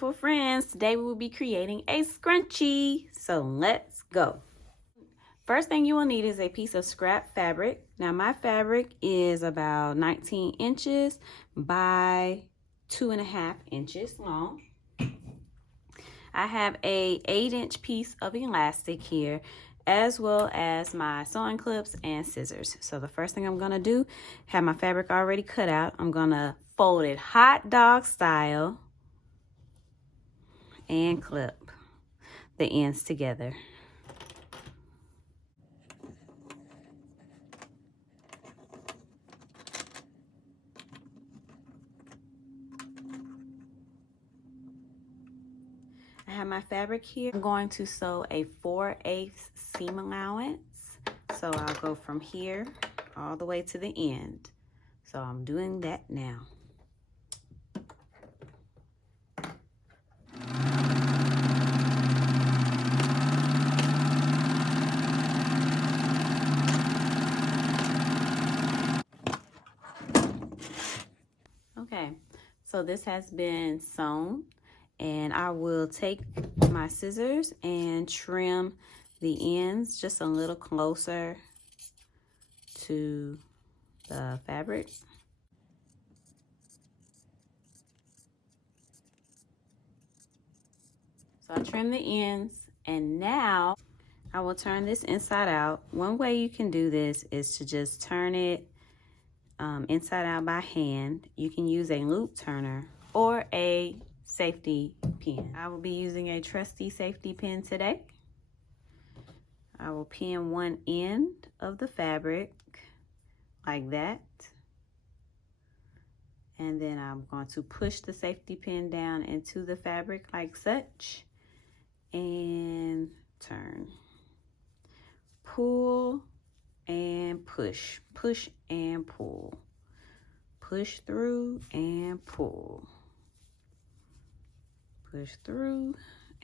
beautiful friends. Today we will be creating a scrunchie. So let's go. First thing you will need is a piece of scrap fabric. Now my fabric is about 19 inches by 2.5 inches long. I have a 8-inch piece of elastic here, as well as my sewing clips and scissors. So the first thing I'm gonna do, have my fabric already cut out. I'm gonna fold it hot dog style and clip the ends together. I have my fabric here. I'm going to sew a 4/8 seam allowance. So I'll go from here all the way to the end. So I'm doing that now. Okay, so this has been sewn, and I will take my scissors and trim the ends just a little closer to the fabric. So I trim the ends, and now I will turn this inside out. One way you can do this is to just turn it inside out by hand. You can use a loop turner or a safety pin. I will be using a trusty safety pin today. I will pin one end of the fabric like that. And then I'm going to push the safety pin down into the fabric like such and turn. Pull and push, push and pull, push through and pull, push through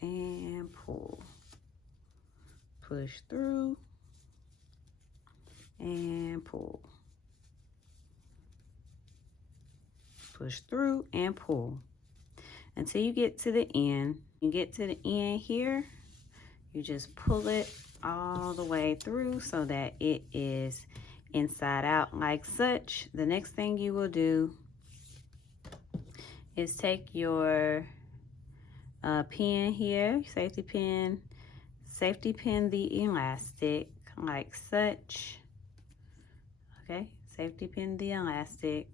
and pull, push through and pull, push through and pull until you get to the end. You get to the end here, you just pull it all the way through so that it is inside out like such. The next thing you will do is take your pin here, safety pin the elastic like such. Okay, safety pin the elastic,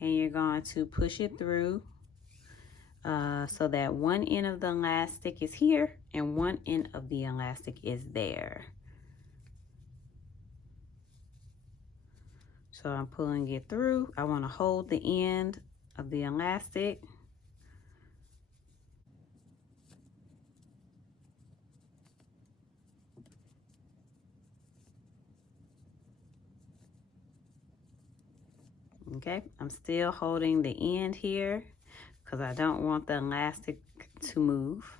and you're going to push it through so that one end of the elastic is here and one end of the elastic is there. So I'm pulling it through. I want to hold the end of the elastic. Okay, I'm still holding the end here because I don't want the elastic to move.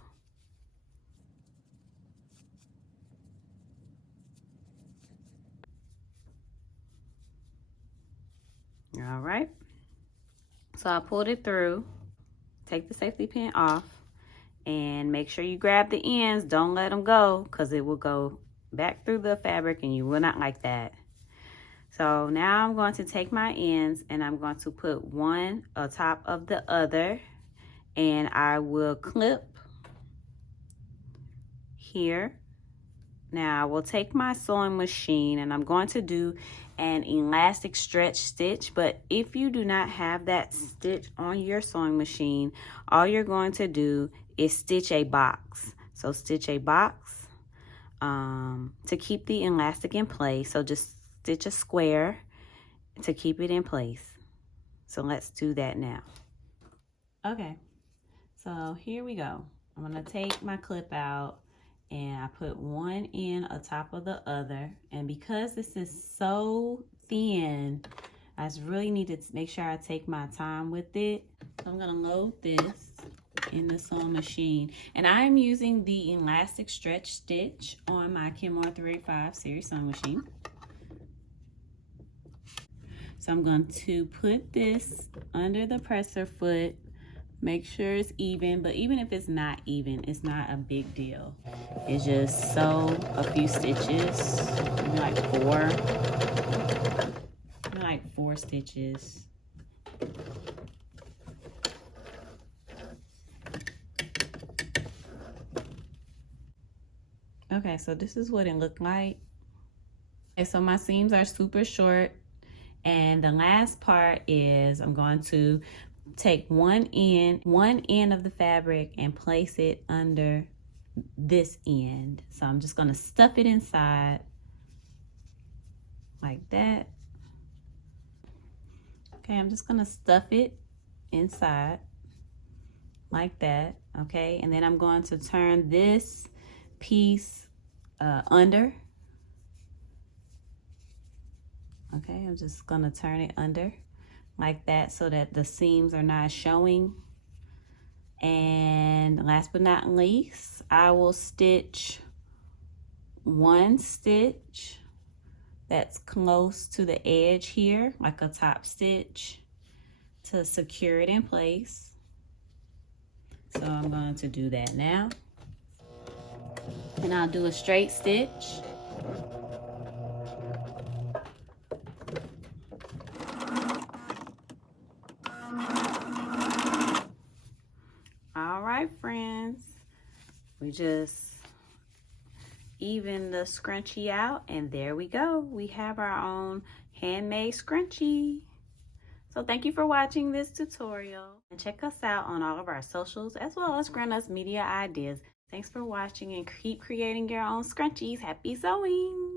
All right, so I pulled it through. Take the safety pin off and make sure you grab the ends. Don't let them go because it will go back through the fabric and you will not like that. So now I'm going to take my ends and I'm going to put one on top of the other, and I will clip here. Now I will take my sewing machine and I'm going to do an elastic stretch stitch, but if you do not have that stitch on your sewing machine, all you're going to do is stitch a box. So stitch a box to keep the elastic in place. So just stitch a square to keep it in place. So let's do that now. Okay, so here we go. I'm gonna take my clip out and I put one end on top of the other. And because this is so thin, I just really need to make sure I take my time with it. So I'm gonna load this in the sewing machine. And I am using the elastic stretch stitch on my Kenmore 385 series sewing machine. So I'm going to put this under the presser foot. Make sure it's even, but even if it's not even, it's not a big deal. It's just sew a few stitches, like four stitches. Okay, so this is what it looked like. Okay, so my seams are super short, and the last part is I'm going to take one end of the fabric and place it under this end. So I'm just gonna stuff it inside like that. Okay, I'm just gonna stuff it inside like that, okay? And then I'm going to turn this piece under. Okay, I'm just gonna turn it under like that so that the seams are not showing. And last but not least, I will stitch one stitch that's close to the edge here, like a top stitch, to secure it in place. So I'm going to do that now. And I'll do a straight stitch. All right, friends, we just even the scrunchie out, and there we go. We have our own handmade scrunchie. So thank you for watching this tutorial, and check us out on all of our socials as well as grant us media ideas. Thanks for watching, and keep creating your own scrunchies. Happy sewing!